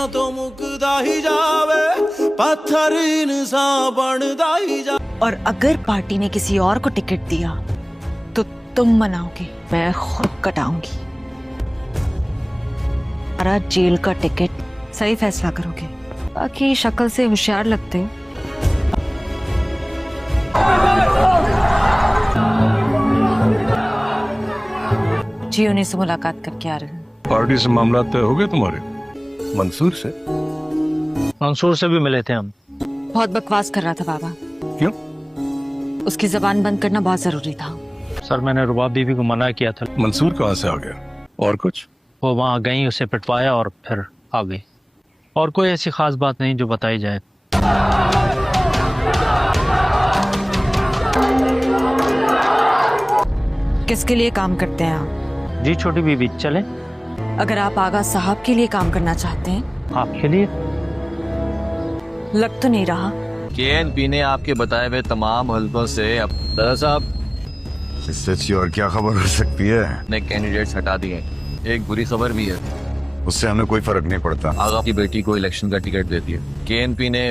दुनिया तो मुकदा ही जावे, पत्थर इंसान बनदा ही जा। और अगर पार्टी ने किसी और को टिकट दिया तो तुम मनाओगे, मैं खुद कटाऊंगी। हमारा जेल का टिकट, सही फैसला करोगे। बाकी शक्ल से होशियार लगते हो। जी उन्हीं से मुलाकात करके आ रहे हैं। पार्टी से मामला तय हो गए तुम्हारे? मंसूर से? मंसूर से भी मिले थे हम। बहुत बकवास कर रहा था बाबा। क्यों? उसकी जबान बंद करना बहुत जरूरी था। सर मैंने रुबाब बीबी को मना किया था। मंसूर कहाँ से आ गया? और कुछ? वो वहाँ गई, उसे पिटवाया और फिर आ गई। और कोई ऐसी खास बात नहीं जो बताई जाए। किसके लिए काम करते हैं आप? जी छोटी बीबी, चले? अगर आप आगा साहब के लिए काम करना चाहते हैं। आपके लिए? लग तो नहीं रहा। केएनपी ने आपके बताए हुए तमाम हल्कों से दादा साहब, इससे अच्छी और क्या खबर हो सकती है? ने कैंडिडेट्स हटा दिए। एक बुरी खबर भी है, उससे हमें कोई फर्क नहीं पड़ता। आगा की बेटी को इलेक्शन का टिकट दे दिया। केएनपी ने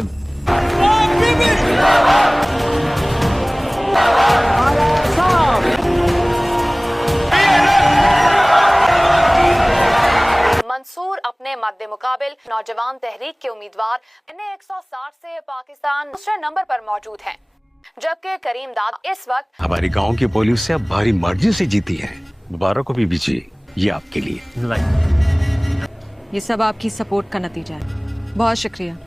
मंसूर अपने मद्दे मुकाबिल नौजवान तहरीक के उम्मीदवार NA-160 से पाकिस्तान दूसरे नंबर पर मौजूद हैं, जबकि करीम दाद इस वक्त हमारी गांव की पुलिस से अब भारी मार्जिन से जीती है। मुबारक हो बीबी जी, ये आपके लिए। ये सब आपकी सपोर्ट का नतीजा है। बहुत शुक्रिया।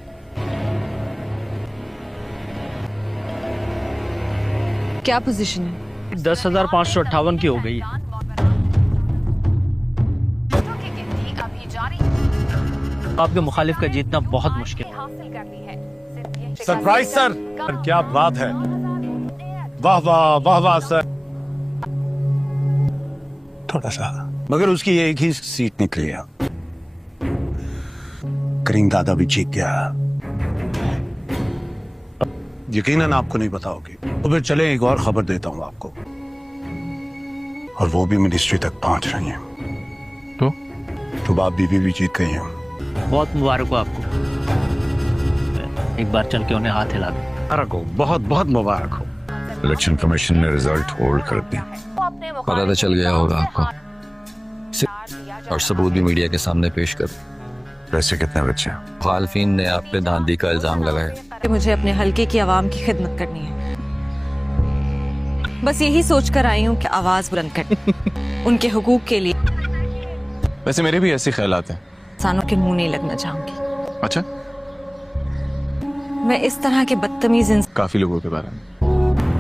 क्या पोजीशन है? 10,558 की हो गई। आपके मुखालिफ का जीतना बहुत मुश्किल है। सरप्राइज सर, क्या बात है। वाह वाह वाह वाह सर। थोड़ा सा, मगर उसकी एक ही सीट निकली है। करीम दादा भी जीत गया। यकीनन आपको नहीं बताओगे तो फिर चले, एक और खबर देता हूँ आपको, और वो भी मिनिस्ट्री तक पहुंच रही है। तो बाप बीबी भी जीत गई है। बहुत मुबारक हो आपको। एक बार चल के उन्हें हाथ हिला दो। मुबारक हो, बहुत बहुत मुबारक हो। इलेक्शन कमीशन ने रिजल्ट होल्ड कर दिया। पता तो चल गया होगा आपको, और सबूत भी मीडिया के सामने पेश कर। पैसे कितने बचे? मुखालफिन ने आप पे धांधली का इल्जाम लगाया। मुझे अपने हल्के की आवाम की खिदमत करनी है। बस यही सोचकर आई हूँ कि आवाज बुलंद कर उनके हुकूक के लिए। वैसे मेरे भी ऐसे ख्यालात हैं। इंसानों के मुंह नहीं लगना चाहूंगी। अच्छा, मैं इस तरह के बदतमीज इंसान काफी लोगों के बारे में।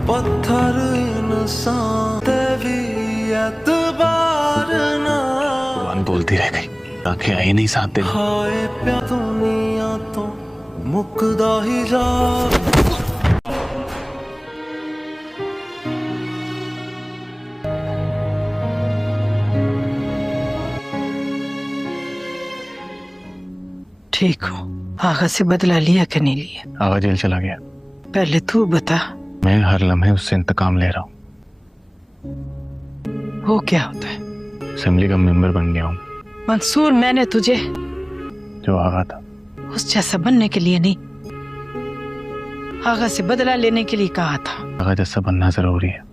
पत्थर इंसान तेरी एतबार ना, जुबान बोलती रह गई, आंखें आई नहीं साथ दे। हाय प्या दुनिया तो मुकदा ही जा। ठीक हो? आगा से बदला लिया कि नहीं लिया? आगा जेल चला गया। पहले तू बता। मैं हर लम्हे उससे इंतकाम ले रहा हूँ। वो क्या होता है? असेंबली का मेंबर बन गया हूँ। मंसूर, मैंने तुझे जो आगा था उस जैसा बनने के लिए नहीं, आगा से बदला लेने के लिए कहा था। आगा जैसा बनना जरूरी है।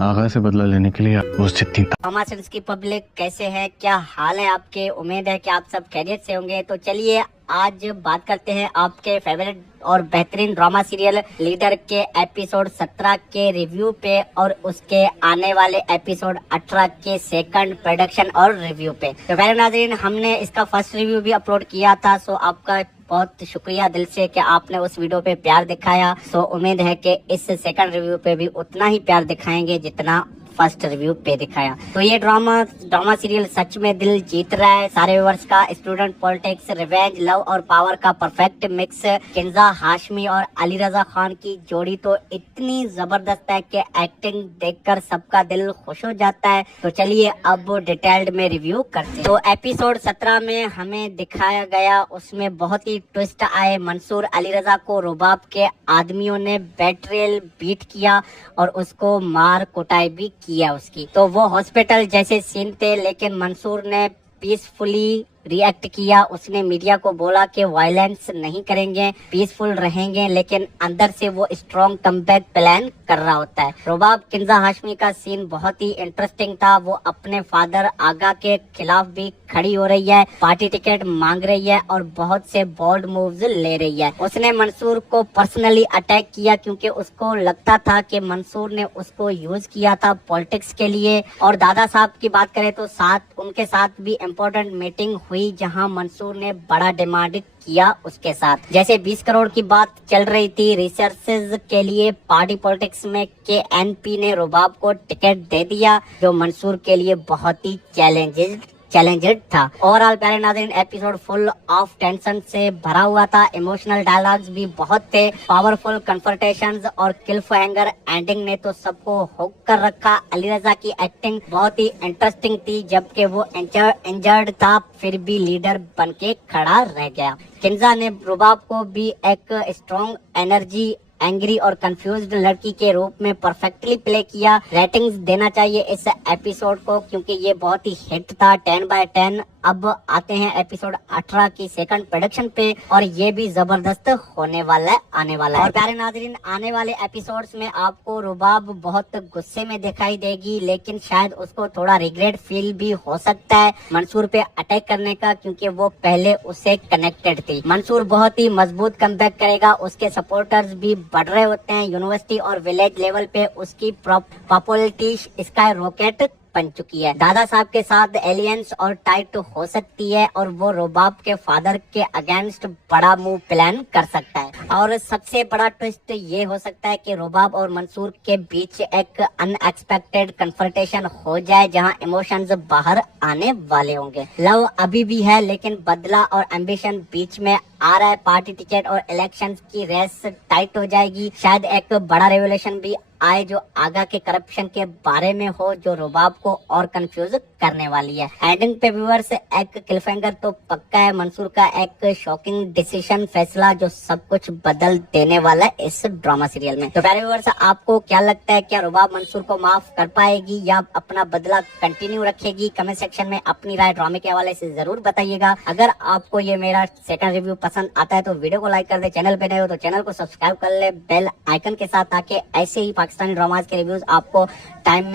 आगा से बदला लेने के लिए उस जितनी मामासंस की पब्लिक कैसे है, क्या हाल है आपके? उम्मीद है कि आप सब खैरियत से होंगे। तो चलिए आज बात करते हैं आपके फेवरेट और बेहतरीन ड्रामा सीरियल लीडर के एपिसोड 17 के रिव्यू पे, और उसके आने वाले एपिसोड 18 के सेकंड प्रोडक्शन और रिव्यू पे। तो पहले नाज़रीन, हमने इसका फर्स्ट रिव्यू भी अपलोड किया था, सो आपका बहुत शुक्रिया दिल से कि आपने उस वीडियो पे प्यार दिखाया। सो उम्मीद है कि इस सेकंड रिव्यू पे भी उतना ही प्यार दिखाएंगे जितना फर्स्ट रिव्यू पे दिखाया। तो ये ड्रामा सीरियल सच में दिल जीत रहा है। सारे व्यूअर्स का स्टूडेंट पॉलिटिक्स, रिवेंज, लव और पावर का परफेक्ट मिक्स। किंजा हाशमी और अली रजा खान की जोड़ी तो इतनी जबरदस्त है कि एक्टिंग देखकर सबका दिल खुश हो जाता है। तो चलिए अब डिटेल्ड में रिव्यू करते हैं। तो एपिसोड 17 में हमें दिखाया गया, उसमें बहुत ही ट्विस्ट आए। मंसूर अली रजा को रुबाब के आदमियों ने बेट्रेल बीट किया और उसको मार कुटाई भी किया उसकी। तो वो हॉस्पिटल जैसे सीन थे, लेकिन मंसूर ने पीसफुली रिएक्ट किया। उसने मीडिया को बोला कि वायलेंस नहीं करेंगे, पीसफुल रहेंगे, लेकिन अंदर से वो स्ट्रॉन्ग कमबैक प्लान कर रहा होता है। रुबाब किंजा हाशमी का सीन बहुत ही इंटरेस्टिंग था। वो अपने फादर आगा के खिलाफ भी खड़ी हो रही है, पार्टी टिकट मांग रही है और बहुत से बोल्ड मूव्स ले रही है। उसने मंसूर को पर्सनली अटैक किया क्योंकि उसको लगता था कि मंसूर ने उसको यूज किया था पॉलिटिक्स के लिए। और दादा साहब की बात करें तो उनके साथ भी इम्पोर्टेंट मीटिंग हुई जहां मंसूर ने बड़ा डिमांड किया उसके साथ। जैसे 20 करोड़ की बात चल रही थी रिसोर्सेज के लिए पार्टी पॉलिटिक्स में, के एनपी ने रुबाब को टिकट दे दिया जो मंसूर के लिए बहुत ही चैलेंजेड था। ओवरऑल प्यारे नाज़रीन, एपिसोड फुल ऑफ टेंशन से भरा हुआ था। इमोशनल डायलॉग्स भी बहुत थे, पावरफुल कन्फ्रंटेशंस और क्लिफहैंगर एंडिंग ने तो सबको हुक कर रखा। अली रजा की एक्टिंग बहुत ही इंटरेस्टिंग थी, जबकि वो इंजर्ड था फिर भी लीडर बन के खड़ा रह गया। किंजा ने रुबाब को भी एक स्ट्रॉन्ग एनर्जी, एंग्री और कंफ्यूज्ड लड़की के रूप में परफेक्टली प्ले किया। रेटिंग्स देना चाहिए इस एपिसोड को क्योंकि ये बहुत ही हिट था, 10/10। अब आते हैं एपिसोड 18 की सेकंड प्रोडक्शन पे और ये भी जबरदस्त होने वाला है, आने वाला है। और प्यारे नाज़रीन, आने वाले एपिसोड्स में आपको रुबाब बहुत गुस्से में दिखाई देगी, लेकिन शायद उसको थोड़ा रिग्रेट फील भी हो सकता है मंसूर पे अटैक करने का, क्योंकि वो पहले उससे कनेक्टेड थी। मंसूर बहुत ही मजबूत कमबैक करेगा, उसके सपोर्टर्स भी बढ़ रहे होते हैं। यूनिवर्सिटी और विलेज लेवल पे उसकी पॉपुलैरिटी स्काई रॉकेट बन चुकी है। दादा साहब के साथ एलियंस और टाइट हो सकती है और वो रुबाब के फादर के अगेंस्ट बड़ा मूव प्लान कर सकता है। और सबसे बड़ा ट्विस्ट ये हो सकता है कि रुबाब और मंसूर के बीच एक अनएक्सपेक्टेड कन्फ्रंटेशन हो जाए जहां इमोशंस बाहर आने वाले होंगे। लव अभी भी है लेकिन बदला और एम्बिशन बीच में आ रहा है। पार्टी टिकट और इलेक्शंस की रेस टाइट हो जाएगी। शायद एक बड़ा रेवोल्यूशन भी आए जो आगा के करप्शन के बारे में हो, जो रुबाब को और कंफ्यूज करने वाली है। एंडिंग पे व्यूअर्स एक क्लिफहैंगर तो पक्का है, मंसूर का एक शॉकिंग डिसीजन, फैसला जो सब कुछ बदल देने वाला है इस ड्रामा सीरियल में। तो प्यारे व्यूअर्स, आपको क्या लगता है, क्या रुबाब मंसूर को माफ कर पाएगी या अपना बदला कंटिन्यू रखेगी? कमेंट सेक्शन में अपनी राय ड्रामे के हवाले से जरूर बताइएगा। अगर आपको ये मेरा सेकंड रिव्यू पसंद आता है तो वीडियो को लाइक कर दे, चैनल पे नए हो तो चैनल को सब्सक्राइब कर ले बेल आइकन के साथ, ताकि ऐसे ही पाकिस्तानी ड्रामाज के रिव्यूज आपको टाइम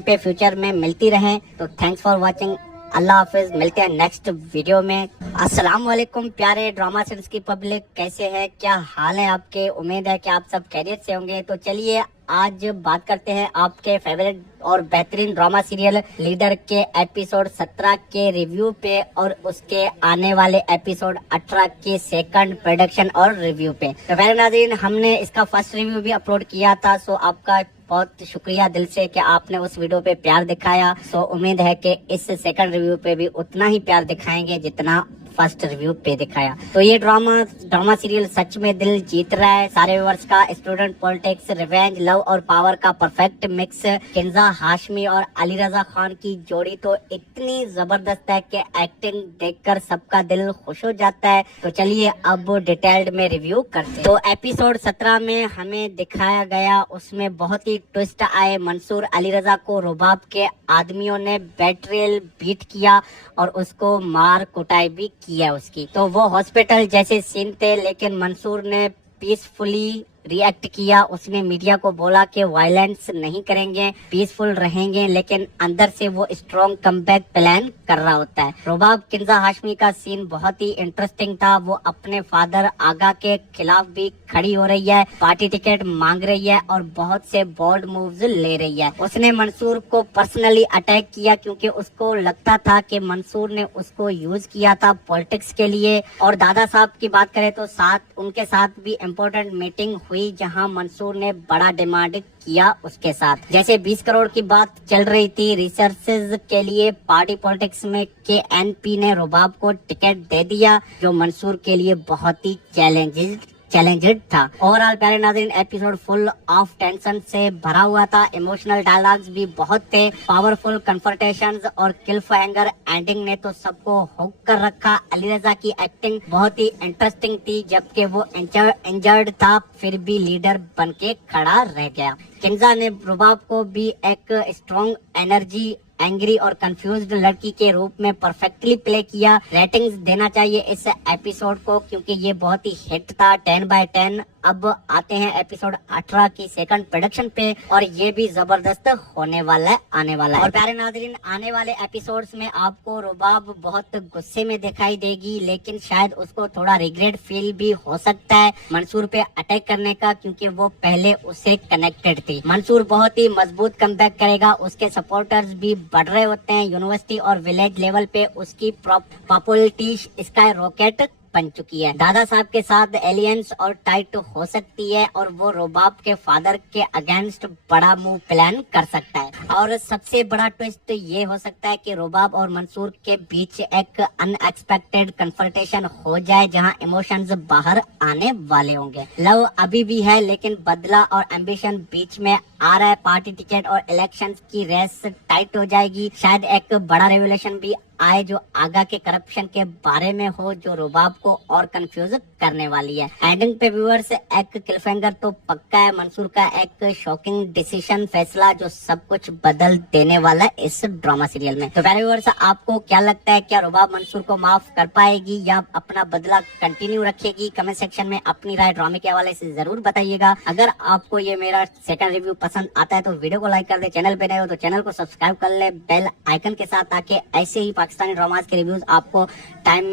पे फ्यूचर में मिलती रहें। तो थैंक्स फॉर वाचिंग, अल्लाह हाफिज, मिलते हैं नेक्स्ट वीडियो में। अस्सलाम वालेकुम प्यारे ड्रामा सीरीज की पब्लिक, कैसे है, क्या हाल है आपके? उम्मीद है कि आप सब खैरियत से होंगे। तो चलिए आज बात करते हैं आपके फेवरेट और बेहतरीन ड्रामा सीरियल लीडर के एपिसोड 17 के रिव्यू पे और उसके आने वाले एपिसोड 18 के सेकंड प्रोडक्शन और रिव्यू पे। तो प्यारे नाज़रीन, हमने इसका फर्स्ट रिव्यू भी अपलोड किया था, सो आपका बहुत शुक्रिया दिल से कि आपने उस वीडियो पे प्यार दिखाया। सो उम्मीद है कि इस सेकंड रिव्यू पे भी उतना ही प्यार दिखाएंगे जितना फर्स्ट रिव्यू पे दिखाया। तो ये ड्रामा सीरियल सच में दिल जीत रहा है। सारे व्यूअर्स का स्टूडेंट पॉलिटिक्स, रिवेंज, लव और पावर का परफेक्ट मिक्स। किंजा हाशमी और अली रजा खान की जोड़ी तो इतनी जबरदस्त है कि एक्टिंग देखकर सबका दिल खुश हो जाता है। तो चलिए अब डिटेल्ड में रिव्यू करते हैं। तो एपिसोड 17 में हमें दिखाया गया, उसमें बहुत ही ट्विस्ट आए। मंसूर अली रजा को रुबाब के आदमियों ने बेट्रियल बीट किया और उसको मार कुटाई भी किया उसकी। तो वो हॉस्पिटल जैसे सीन थे, लेकिन मंसूर ने पीसफुली रिएक्ट किया। उसने मीडिया को बोला कि वायलेंस नहीं करेंगे, पीसफुल रहेंगे, लेकिन अंदर से वो स्ट्रॉन्ग कमबैक प्लान कर रहा होता है। रुबाब किंजा हाशमी का सीन बहुत ही इंटरेस्टिंग था। वो अपने फादर आगा के खिलाफ भी खड़ी हो रही है, पार्टी टिकट मांग रही है और बहुत से बोल्ड मूव्स ले रही है। उसने मंसूर को पर्सनली अटैक किया क्योंकि उसको लगता था कि मंसूर ने उसको यूज किया था पॉलिटिक्स के लिए। और दादा साहब की बात करें तो उनके साथ भी इम्पोर्टेंट मीटिंग हुई जहां मंसूर ने बड़ा डिमांड किया उसके साथ। जैसे 20 करोड़ की बात चल रही थी रिसोर्सेज के लिए पार्टी पॉलिटिक्स में, के एनपी ने रुबाब को टिकट दे दिया जो मंसूर के लिए बहुत ही चैलेंजेड था। ओवरऑल प्यारे नाज़रीन, एपिसोड फुल ऑफ टेंशन से भरा हुआ था। इमोशनल डायलॉग्स भी बहुत थे, पावरफुल कन्फ्रंटेशंस और क्लिफहैंगर एंडिंग ने तो सबको हुक कर रखा। अली रजा की एक्टिंग बहुत ही इंटरेस्टिंग थी, जबकि वो इंजर्ड था फिर भी लीडर बन के खड़ा रह गया। किंजा ने रुबाब को भी एक स्ट्रॉन्ग एनर्जी, एंग्री और कंफ्यूज्ड लड़की के रूप में परफेक्टली प्ले किया। रेटिंग्स देना चाहिए इस एपिसोड को क्योंकि ये बहुत ही हिट था, 10/10। अब आते हैं एपिसोड 18 की सेकंड प्रोडक्शन पे और ये भी जबरदस्त होने वाला है, आने वाला है। और प्यारे नाज़रीन, आने वाले एपिसोड्स में आपको रुबाब बहुत गुस्से में दिखाई देगी, लेकिन शायद उसको थोड़ा रिग्रेट फील भी हो सकता है मंसूर पे अटैक करने का, क्योंकि वो पहले उससे कनेक्टेड थी। मंसूर बहुत ही मजबूत कमबैक करेगा, उसके सपोर्टर्स भी बढ़ रहे होते हैं। यूनिवर्सिटी और विलेज लेवल पे उसकी पॉपुलैरिटी स्काई रॉकेट बन चुकी है। दादा साहब के साथ एलियंस और टाइट हो सकती है और वो रुबाब के फादर के अगेंस्ट बड़ा मूव प्लान कर सकता है। और सबसे बड़ा ट्विस्ट ये हो सकता है कि रुबाब और मंसूर के बीच एक अनएक्सपेक्टेड कन्फ्रंटेशन हो जाए जहां इमोशंस बाहर आने वाले होंगे। लव अभी भी है लेकिन बदला और एम्बिशन बीच में आ रहा है। पार्टी टिकट और इलेक्शंस की रेस टाइट हो जाएगी। शायद एक बड़ा रेवोल्यूशन भी आए जो आगा के करप्शन के बारे में हो, जो रुबाब को और कंफ्यूज करने वाली है। एंडिंग पे व्यूअर्स एक क्लिफहैंगर तो पक्का है, मंसूर का एक शॉकिंग डिसीजन फैसला जो सब कुछ बदल देने वाला है इस ड्रामा सीरियल में। तो प्यारे व्यूअर्स, आपको क्या लगता है, क्या रुबाब मंसूर को माफ कर पाएगी या अपना बदला कंटिन्यू रखेगी? कमेंट सेक्शन में अपनी राय ड्रामे के हवाले से जरूर बताइएगा। अगर आपको ये मेरा सेकंड रिव्यू पसंद आता है तो वीडियो को लाइक कर दे, चैनल पे नए हो तो चैनल को सब्सक्राइब कर ले बेल आइकन के साथ, ताकि ऐसे ही पाकिस्तानी ड्रामास के रिव्यूज आपको टाइम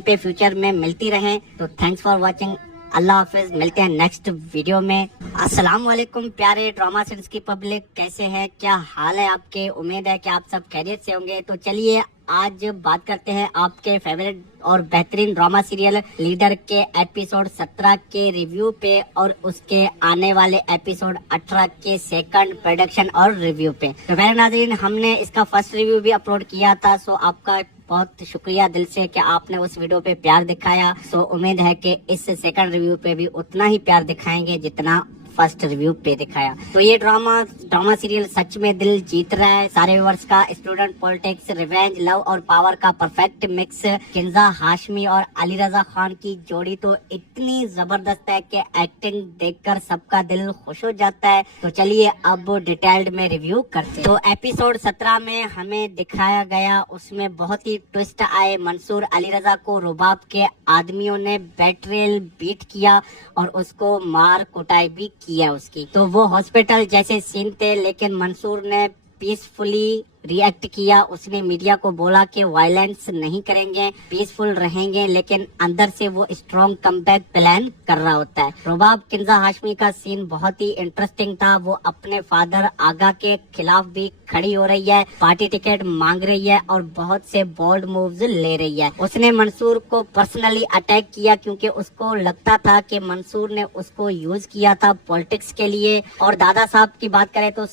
पे फ्यूचर में मिलती रहे। तो थैंक्स फॉर वॉचिंग, अल्लाह हाफिज, मिलते हैं नेक्स्ट वीडियो में। अस्सलाम वालेकुम प्यारे ड्रामा सीरीज की पब्लिक, कैसे हैं, क्या हाल है आपके? उम्मीद है कि आप सब खैरियत से होंगे। तो चलिए आज बात करते हैं आपके फेवरेट और बेहतरीन ड्रामा सीरियल लीडर के एपिसोड 17 के रिव्यू पे और उसके आने वाले एपिसोड 18 के सेकंड प्रोडक्शन और रिव्यू पे। तो मेरे नाज़रीन, हमने इसका फर्स्ट रिव्यू भी अपलोड किया था, सो आपका बहुत शुक्रिया दिल से कि आपने उस वीडियो पे प्यार दिखाया। सो उम्मीद है कि इस सेकंड रिव्यू पे भी उतना ही प्यार दिखाएंगे जितना फर्स्ट रिव्यू पे दिखाया। तो ये ड्रामा सीरियल सच में दिल जीत रहा है सारे व्यूअर्स का। स्टूडेंट पॉलिटिक्स, रिवेंज, लव और पावर का परफेक्ट मिक्स। किंजा हाशमी और अली रजा खान की जोड़ी तो इतनी जबरदस्त है कि एक्टिंग देखकर सबका दिल खुश हो जाता है। तो चलिए अब डिटेल्ड में रिव्यू करते हैं। तो एपिसोड 17 में हमें दिखाया गया, उसमें बहुत ही ट्विस्ट आए। मंसूर अली रजा को रुबाब के आदमियों ने बेट्रेल बीट किया और उसको मार कुटाई भी किया उसकी। तो वो हॉस्पिटल जैसे सीन थे, लेकिन मंसूर ने पीसफुली रिएक्ट किया। उसने मीडिया को बोला कि वायलेंस नहीं करेंगे, पीसफुल रहेंगे, लेकिन अंदर से वो स्ट्रॉन्ग कमबैक प्लान कर रहा होता है। रुबाब किंजा हाशमी का सीन बहुत ही इंटरेस्टिंग था। वो अपने फादर आगा के खिलाफ भी खड़ी हो रही है, पार्टी टिकट मांग रही है और बहुत से बोल्ड मूव्स ले रही है। उसने मंसूर को पर्सनली अटैक किया क्योंकि उसको लगता था कि मंसूर ने उसको यूज किया था पॉलिटिक्स के लिए। और दादा साहब की बात करें तो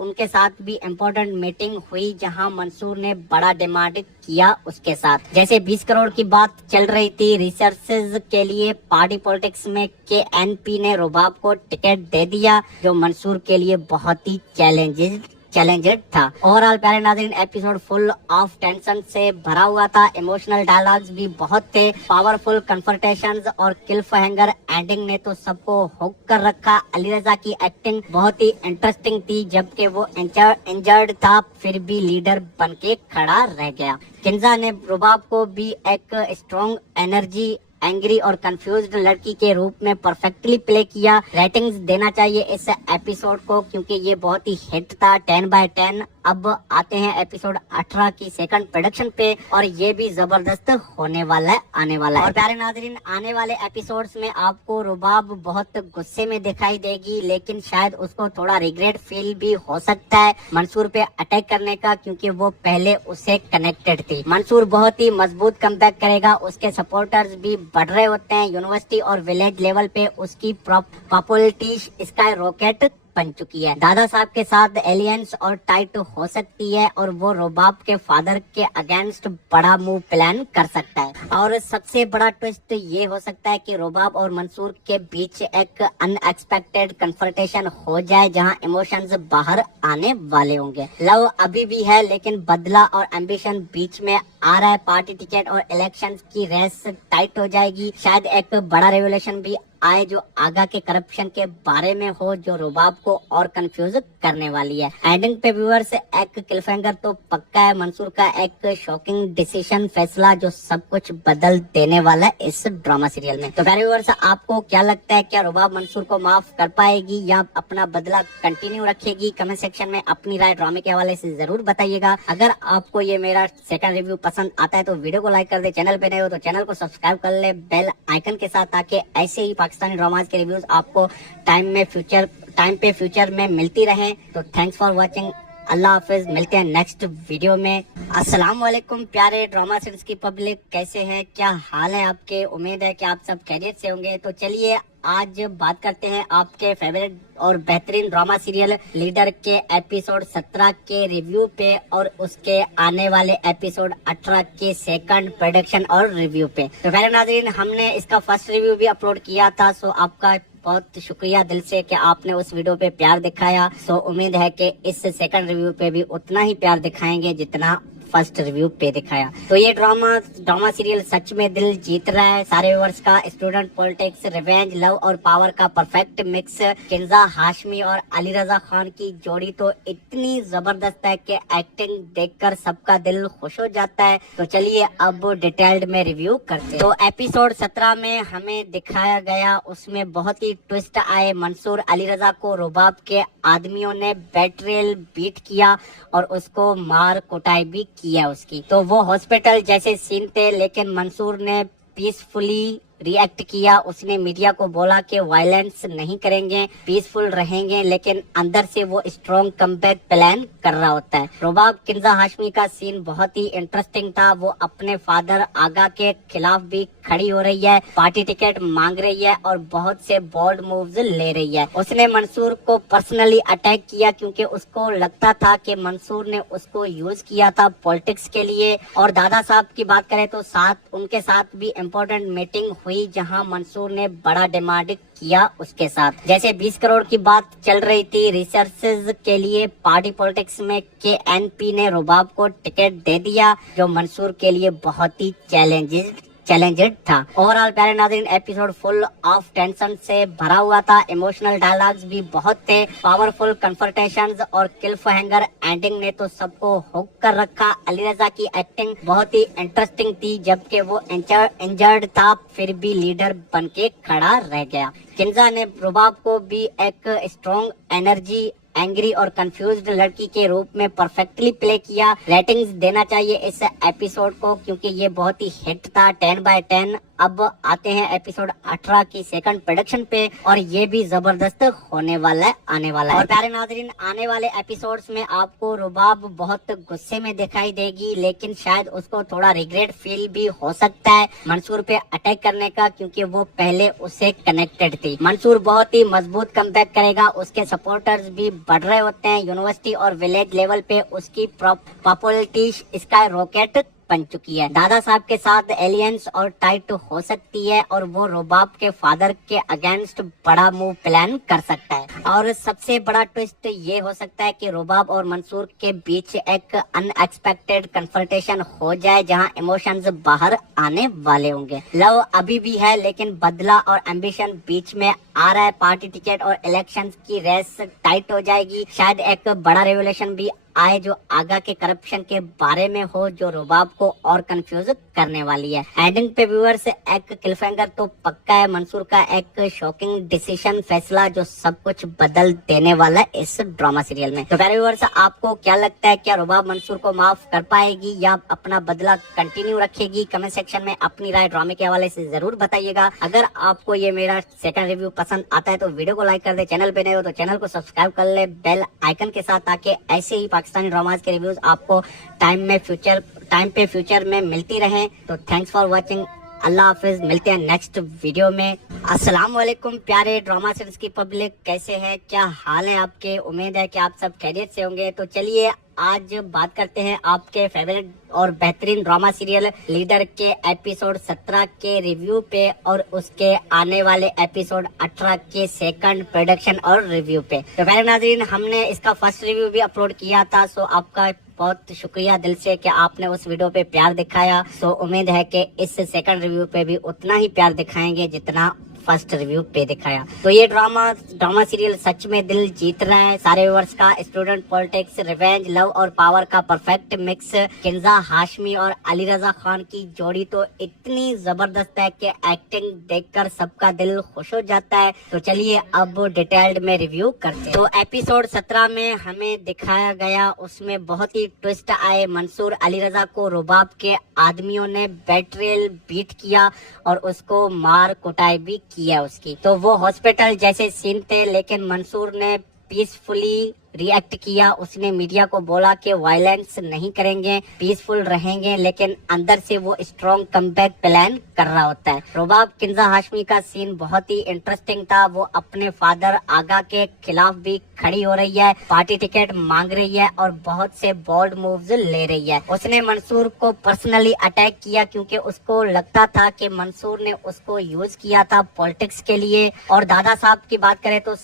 उनके साथ भी इम्पोर्टेंट मीटिंग हुई जहां मंसूर ने बड़ा डिमांड किया उसके साथ। जैसे 20 करोड़ की बात चल रही थी रिसर्चेज के लिए पार्टी पॉलिटिक्स में, के एनपी ने रुबाब को टिकट दे दिया, जो मंसूर के लिए बहुत ही चैलेंजेड था। ओवरऑल प्यारे नाज़रीन, एपिसोड फुल ऑफ टेंशन से भरा हुआ था। इमोशनल डायलॉग्स भी बहुत थे, पावरफुल कन्फ्रंटेशंस और क्लिफहैंगर एंडिंग ने तो सबको हुक कर रखा। अली रजा की एक्टिंग बहुत ही इंटरेस्टिंग थी, जबकि वो इंजर्ड था फिर भी लीडर बन के खड़ा रह गया। किंजा ने रुबाब को भी एक स्ट्रॉन्ग एनर्जी, एंग्री और कंफ्यूज्ड लड़की के रूप में परफेक्टली प्ले किया। रेटिंग्स देना चाहिए इस एपिसोड को क्योंकि ये बहुत ही हिट था, 10/10। अब आते हैं एपिसोड 18 की सेकंड प्रोडक्शन पे और ये भी जबरदस्त होने वाला है, आने वाला है। और प्यारे नाज़रीन, आने वाले एपिसोड्स में आपको रुबाब बहुत गुस्से में दिखाई देगी, लेकिन शायद उसको थोड़ा रिग्रेट फील भी हो सकता है मंसूर पे अटैक करने का, क्योंकि वो पहले उससे कनेक्टेड थी। मंसूर बहुत ही मजबूत कमबैक करेगा, उसके सपोर्टर्स भी बढ़ रहे होते हैं। यूनिवर्सिटी और विलेज लेवल पे उसकी पॉपुलैरिटी स्काई रॉकेट बन चुकी है। दादा साहब के साथ एलियंस और टाइट हो सकती है और वो रुबाब के फादर के अगेंस्ट बड़ा मूव प्लान कर सकता है। और सबसे बड़ा ट्विस्ट ये हो सकता है कि रुबाब और मंसूर के बीच एक अनएक्सपेक्टेड कन्फ्रंटेशन हो जाए जहां इमोशंस बाहर आने वाले होंगे। लव अभी भी है लेकिन बदला और एम्बिशन बीच में आ रहा है। पार्टी टिकट और इलेक्शंस की रेस टाइट हो जाएगी। शायद एक बड़ा रेवोल्यूशन भी आए जो आगा के करप्शन के बारे में हो, जो रुबाब को और कंफ्यूज करने वाली है। एंडिंग पे व्यूअर्स एक क्लिफहैंगर तो पक्का है, मंसूर का एक शॉकिंग डिसीजन, फैसला जो सब कुछ बदल देने वाला है इस ड्रामा सीरियल में। तो प्यारे व्यूअर्स, आपको क्या लगता है, क्या रुबाब मंसूर को माफ कर पाएगी या अपना बदला कंटिन्यू रखेगी? कमेंट सेक्शन में अपनी राय ड्रामे के हवाले से जरूर बताइएगा। अगर आपको ये मेरा सेकंड रिव्यू पसंद आता है तो वीडियो को लाइक कर दे, चैनल पे नए हो तो चैनल को सब्सक्राइब कर ले बेल आइकन के साथ, ताकि ऐसे ही पाकिस्तानी ड्रामाज के रिव्यूज आपको टाइम पे फ्यूचर में मिलती रहे। तो थैंक्स फॉर वॉचिंग, अल्लाह हाफिज, मिलते हैं नेक्स्ट वीडियो में। अस्सलाम वालेकुम प्यारे ड्रामा सीरीज की पब्लिक, कैसे हैं, क्या हाल है आपके? उम्मीद है कि आप सब खैरियत से होंगे। तो चलिए आज बात करते हैं आपके फेवरेट और बेहतरीन ड्रामा सीरियल लीडर के एपिसोड 17 के रिव्यू पे और उसके आने वाले एपिसोड 18 के सेकंड प्रोडक्शन और रिव्यू पे। तो प्यारे नाज़रीन, हमने इसका फर्स्ट रिव्यू भी अपलोड किया था, सो आपका बहुत शुक्रिया दिल से कि आपने उस वीडियो पे प्यार दिखाया। सो उम्मीद है कि इस सेकंड रिव्यू पे भी उतना ही प्यार दिखाएंगे जितना फर्स्ट रिव्यू पे दिखाया। तो ये ड्रामा सीरियल सच में दिल जीत रहा है। सारे व्यूअर्स का स्टूडेंट पॉलिटिक्स, रिवेंज, लव और पावर का परफेक्ट मिक्स। किंजा हाशमी और अली रजा खान की जोड़ी तो इतनी जबरदस्त है कि एक्टिंग देखकर सबका दिल खुश हो जाता है। तो चलिए अब डिटेल्ड में रिव्यू करते हैं। तो एपिसोड 17 में हमें दिखाया गया, उसमें बहुत ही ट्विस्ट आए। मंसूर अली रजा को रुबाब के आदमियों ने बेट्रेल बीट किया और उसको मार कुटाई भी किया उसकी। तो वो हॉस्पिटल जैसे सीन थे, लेकिन मंसूर ने पीसफुली रिएक्ट किया। उसने मीडिया को बोला कि वायलेंस नहीं करेंगे, पीसफुल रहेंगे, लेकिन अंदर से वो स्ट्रॉन्ग कमबैक प्लान कर रहा होता है। रुबाब किंजा हाशमी का सीन बहुत ही इंटरेस्टिंग था। वो अपने फादर आगा के खिलाफ भी खड़ी हो रही है, पार्टी टिकट मांग रही है और बहुत से बोल्ड मूव्स ले रही है। उसने मंसूर को पर्सनली अटैक किया क्योंकि उसको लगता था कि मंसूर ने उसको यूज किया था पॉलिटिक्स के लिए। और दादा साहब की बात करें तो उनके साथ भी इम्पोर्टेंट मीटिंग हुई जहां मंसूर ने बड़ा डिमांड किया उसके साथ। जैसे 20 करोड़ की बात चल रही थी रिसर्चेज के लिए पार्टी पॉलिटिक्स में, के एनपी ने रुबाब को टिकट दे दिया, जो मंसूर के लिए बहुत ही चैलेंजेड था। ओवरऑल प्यारे नाज़रीन, एपिसोड फुल ऑफ टेंशन से भरा हुआ था। इमोशनल डायलॉग्स भी बहुत थे, पावरफुल कन्फ्रंटेशंस और क्लिफहैंगर एंडिंग ने तो सबको हुक कर रखा। अली रजा की एक्टिंग बहुत ही इंटरेस्टिंग थी, जबकि वो इंजर्ड था फिर भी लीडर बन के खड़ा रह गया। किंजा ने रुबाब को भी एक स्ट्रॉन्ग एनर्जी, एंग्री और कंफ्यूज्ड लड़की के रूप में परफेक्टली प्ले किया। रेटिंग्स देना चाहिए इस एपिसोड को क्योंकि ये बहुत ही हिट था, 10/10। अब आते हैं एपिसोड 18 की सेकंड प्रोडक्शन पे और ये भी जबरदस्त होने वाला है, आने वाला है। और प्यारे नाज़रीन, आने वाले एपिसोड्स में आपको रुबाब बहुत गुस्से में दिखाई देगी, लेकिन शायद उसको थोड़ा रिग्रेट फील भी हो सकता है मंसूर पे अटैक करने का, क्योंकि वो पहले उससे कनेक्टेड थी। मंसूर बहुत ही मजबूत कमबैक करेगा, उसके सपोर्टर्स भी बढ़ रहे होते हैं। यूनिवर्सिटी और विलेज लेवल पे उसकी पॉपुलैरिटी स्काई रॉकेट बन चुकी है। दादा साहब के साथ एलियंस और टाइट हो सकती है और वो रुबाब के फादर के अगेंस्ट बड़ा मूव प्लान कर सकता है। और सबसे बड़ा ट्विस्ट ये हो सकता है कि रुबाब और मंसूर के बीच एक अनएक्सपेक्टेड कन्फ्रंटेशन हो जाए जहां इमोशंस बाहर आने वाले होंगे। लव अभी भी है, लेकिन बदला और एम्बिशन बीच में आ रहा है। पार्टी टिकट और इलेक्शंस की रेस टाइट हो जाएगी। शायद एक बड़ा रेवोल्यूशन भी आए जो आगा के करप्शन के बारे में हो, जो रुबाब को और कंफ्यूज करने वाली है। एंडिंग पे व्यूअर्स एक क्लिफहैंगर तो पक्का है, मंसूर का एक शॉकिंग डिसीजन, फैसला जो सब कुछ बदल देने वाला है इस ड्रामा सीरियल में। तो प्यारे व्यूअर्स, आपको क्या लगता है, क्या रुबाब मंसूर को माफ कर पाएगी या अपना बदला कंटिन्यू रखेगी? कमेंट सेक्शन में अपनी राय ड्रामे के हवाले से जरूर बताइएगा। अगर आपको ये मेरा सेकंड रिव्यू पसंद आता है तो वीडियो को लाइक कर दे, चैनल पे नए हो तो चैनल को सब्सक्राइब कर ले बेल आइकन के साथ, ताकि ऐसे ही पाकिस्तानी ड्रामाज के रिव्यूज आपको टाइम पे फ्यूचर में मिलती रहे। तो थैंक्स फॉर वॉचिंग, अल्लाह हाफिज, मिलते हैं नेक्स्ट वीडियो में। अस्सलाम वालेकुम प्यारे ड्रामा सीरीज की पब्लिक, कैसे हैं, क्या हाल है आपके? उम्मीद है कि आप सब खैरियत से होंगे। तो चलिए आज बात करते हैं आपके फेवरेट और बेहतरीन ड्रामा सीरियल लीडर के एपिसोड 17 के रिव्यू पे और उसके आने वाले एपिसोड 18 के सेकंड प्रोडक्शन और रिव्यू पे। तो प्यारे नाज़रीन, हमने इसका फर्स्ट रिव्यू भी अपलोड किया था, सो आपका बहुत शुक्रिया दिल से कि आपने उस वीडियो पे प्यार दिखाया। सो उम्मीद है कि इस सेकंड रिव्यू पे भी उतना ही प्यार दिखाएंगे जितना फर्स्ट रिव्यू पे दिखाया। तो ये ड्रामा सीरियल सच में दिल जीत रहा है सारे व्यूअर्स का। स्टूडेंट पॉलिटिक्स, रिवेंज, लव और पावर का परफेक्ट मिक्स। किंजा हाशमी और अली रजा खान की जोड़ी तो इतनी जबरदस्त है कि एक्टिंग देखकर सबका दिल खुश हो जाता है। तो चलिए अब डिटेल्ड में रिव्यू करते हैं। तो एपिसोड 17 में हमें दिखाया गया, उसमें बहुत ही ट्विस्ट आए। मंसूर अली रजा को रुबाब के आदमियों ने बेट्रेल बीट किया और उसको मार कुटाई भी किया उसकी। तो वो हॉस्पिटल जैसे सीन थे, लेकिन मंसूर ने पीसफुली रिएक्ट किया। उसने मीडिया को बोला कि वायलेंस नहीं करेंगे, पीसफुल रहेंगे, लेकिन अंदर से वो स्ट्रॉन्ग कमबैक प्लान कर रहा होता है। रुबाब किंजा हाशमी का सीन बहुत ही इंटरेस्टिंग था। वो अपने फादर आगा के खिलाफ भी खड़ी हो रही है, पार्टी टिकट मांग रही है और बहुत से बोल्ड मूव्स ले रही है। उसने मंसूर को पर्सनली अटैक किया क्योंकि उसको लगता था कि मंसूर ने उसको यूज किया था पॉलिटिक्स के लिए। और दादा साहब की बात करें तो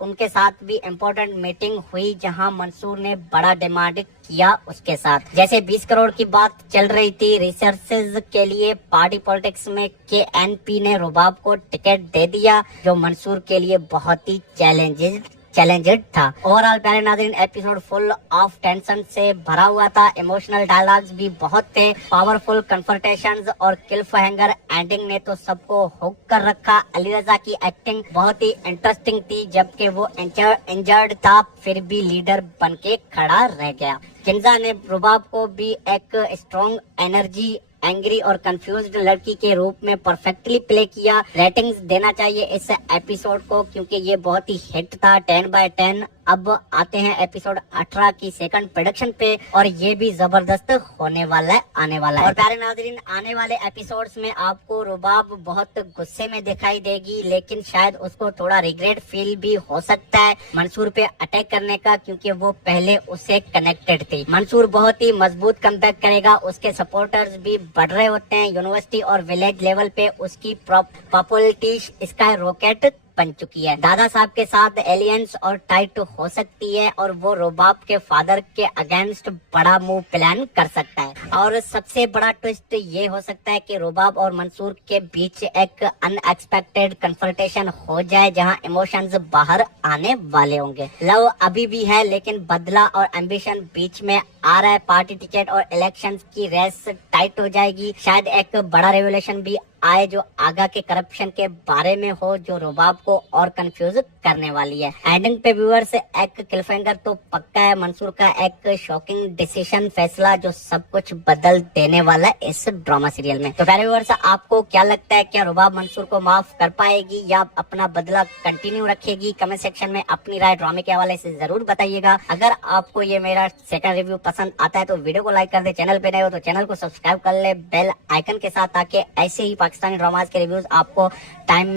उनके साथ भी इम्पोर्टेंट मीटिंग हुई जहां मंसूर ने बड़ा डिमांड किया उसके साथ। जैसे 20 करोड़ की बात चल रही थी रिसर्चेज के लिए पार्टी पॉलिटिक्स में, KNP ने रुबाब को टिकट दे दिया, जो मंसूर के लिए बहुत ही चैलेंजेड था। ओवरऑल प्यारे नाज़रीन, एपिसोड फुल ऑफ टेंशन से भरा हुआ था। इमोशनल डायलॉग्स भी बहुत थे, पावरफुल कन्फ्रंटेशंस और क्लिफहैंगर एंडिंग ने तो सबको हुक कर रखा। अली रजा की एक्टिंग बहुत ही इंटरेस्टिंग थी, जबकि वो इंजर्ड था फिर भी लीडर बन के खड़ा रह गया। किंजा ने रुबाब को भी एक स्ट्रॉन्ग एनर्जी, एंग्री और कंफ्यूज्ड लड़की के रूप में परफेक्टली प्ले किया। रेटिंग्स देना चाहिए इस एपिसोड को क्योंकि ये बहुत ही हिट था, 10/10। अब आते हैं एपिसोड 18 की सेकंड प्रोडक्शन पे, और ये भी जबरदस्त होने वाला है, आने वाला है। और प्यारे नाज़रीन, आने वाले एपिसोड्स में आपको रुबाब बहुत गुस्से में दिखाई देगी, लेकिन शायद उसको थोड़ा रिग्रेट फील भी हो सकता है मंसूर पे अटैक करने का, क्योंकि वो पहले उससे कनेक्टेड थी। मंसूर बहुत ही मजबूत कमबैक करेगा, उसके सपोर्टर्स भी बढ़ रहे होते हैं। यूनिवर्सिटी और विलेज लेवल पे उसकी पॉपुलैरिटी स्काई रॉकेट बन चुकी है। दादा साहब के साथ एलियंस और टाइट हो सकती है और वो रुबाब के फादर के अगेंस्ट बड़ा मूव प्लान कर सकता है। और सबसे बड़ा ट्विस्ट ये हो सकता है कि रुबाब और मंसूर के बीच एक अनएक्सपेक्टेड कन्फ्रंटेशन हो जाए जहां इमोशंस बाहर आने वाले होंगे। लव अभी भी है, लेकिन बदला और एम्बिशन बीच में आ रहा है। पार्टी टिकट और इलेक्शंस की रेस टाइट हो जाएगी। शायद एक बड़ा रेवोल्यूशन भी आए जो आगा के करप्शन के बारे में हो, जो रुबाब को और कंफ्यूज करने वाली है। एंडिंग पे व्यूअर्स एक क्लिफहैंगर तो पक्का है, मंसूर का एक शॉकिंग डिसीजन, फैसला जो सब कुछ बदल देने वाला है इस ड्रामा सीरियल में। तो प्यारे व्यूअर्स, आपको क्या लगता है, क्या रुबाब मंसूर को माफ कर पाएगी या अपना बदला कंटिन्यू रखेगी? कमेंट सेक्शन में अपनी राय ड्रामे के हवाले से जरूर बताइएगा। अगर आपको ये मेरा सेकंड रिव्यू पसंद आता है तो वीडियो को लाइक कर दे, चैनल पे नए हो तो चैनल को सब्सक्राइब कर ले बेल आइकन के साथ, ताकि ऐसे ही पाकिस्तानी ड्रामास के रिव्यूज आपको टाइम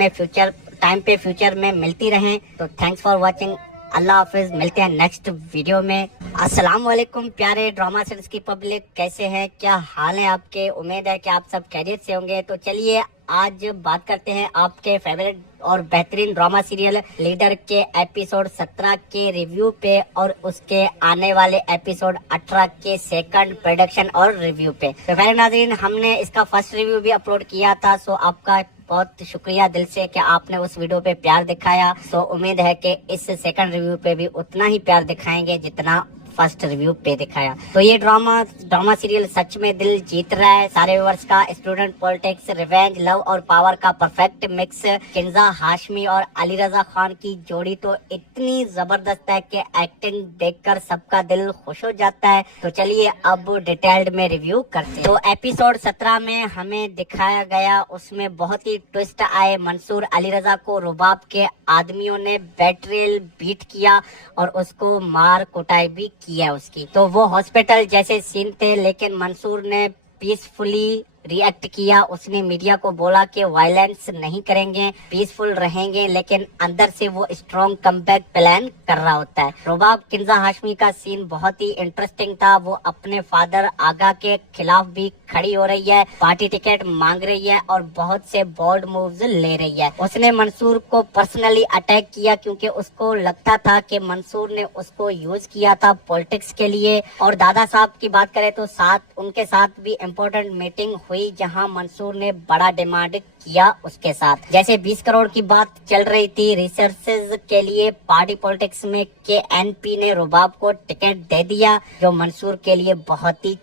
पे फ्यूचर में मिलती रहें। तो थैंक्स फॉर वाचिंग, अल्लाह हाफिज, मिलते हैं नेक्स्ट वीडियो में। अस्सलाम वालेकुम प्यारे ड्रामा सीरीज की पब्लिक, कैसे हैं, क्या हाल है आपके? उम्मीद है कि आप सब खैरियत से होंगे। तो चलिए आज बात करते हैं आपके फेवरेट और बेहतरीन ड्रामा सीरियल लीडर के एपिसोड 17 के रिव्यू पे और उसके आने वाले एपिसोड 18 के सेकंड प्रोडक्शन और रिव्यू पे। तो पहले नाज़रीन, हमने इसका फर्स्ट रिव्यू भी अपलोड किया था, सो आपका बहुत शुक्रिया दिल से कि आपने उस वीडियो पे प्यार दिखाया। सो उम्मीद है कि इस सेकंड रिव्यू पे भी उतना ही प्यार दिखाएंगे जितना फर्स्ट रिव्यू पे दिखाया। तो ये ड्रामा सीरियल सच में दिल जीत रहा है सारे व्यूअर्स का। स्टूडेंट पॉलिटिक्स, रिवेंज, लव और पावर का परफेक्ट मिक्स। किंजा हाशमी और अली रजा खान की जोड़ी तो इतनी जबरदस्त है कि एक्टिंग देखकर सबका दिल खुश हो जाता है। तो चलिए अब डिटेल्ड में रिव्यू करते हैं। तो एपिसोड 17 में हमें दिखाया गया, उसमें बहुत ही ट्विस्ट आए। मंसूर अली रजा को रुबाब के आदमियों ने बेट्रेल बीट किया और उसको मार कुटाई भी किया उसकी। तो वो हॉस्पिटल जैसे सीन थे, लेकिन मंसूर ने पीसफुली रिएक्ट किया। उसने मीडिया को बोला कि वायलेंस नहीं करेंगे, पीसफुल रहेंगे, लेकिन अंदर से वो स्ट्रॉन्ग कमबैक प्लान कर रहा होता है। रुबाब किंजा हाशमी का सीन बहुत ही इंटरेस्टिंग था। वो अपने फादर आगा के खिलाफ भी खड़ी हो रही है, पार्टी टिकट मांग रही है और बहुत से बोल्ड मूव्स ले रही है। उसने मंसूर को पर्सनली अटैक किया क्योंकि उसको लगता था कि मंसूर ने उसको यूज किया था पॉलिटिक्स के लिए। और दादा साहब की बात करें तो उनके साथ भी इम्पोर्टेंट मीटिंग हुई हुई जहां मंसूर ने बड़ा डिमांड किया उसके साथ। जैसे 20 करोड़ की बात चल रही थी रिसोर्सेज के लिए पार्टी पॉलिटिक्स में KNP ने रुबाब को टिकट दे दिया, जो मंसूर के लिए बहुत ही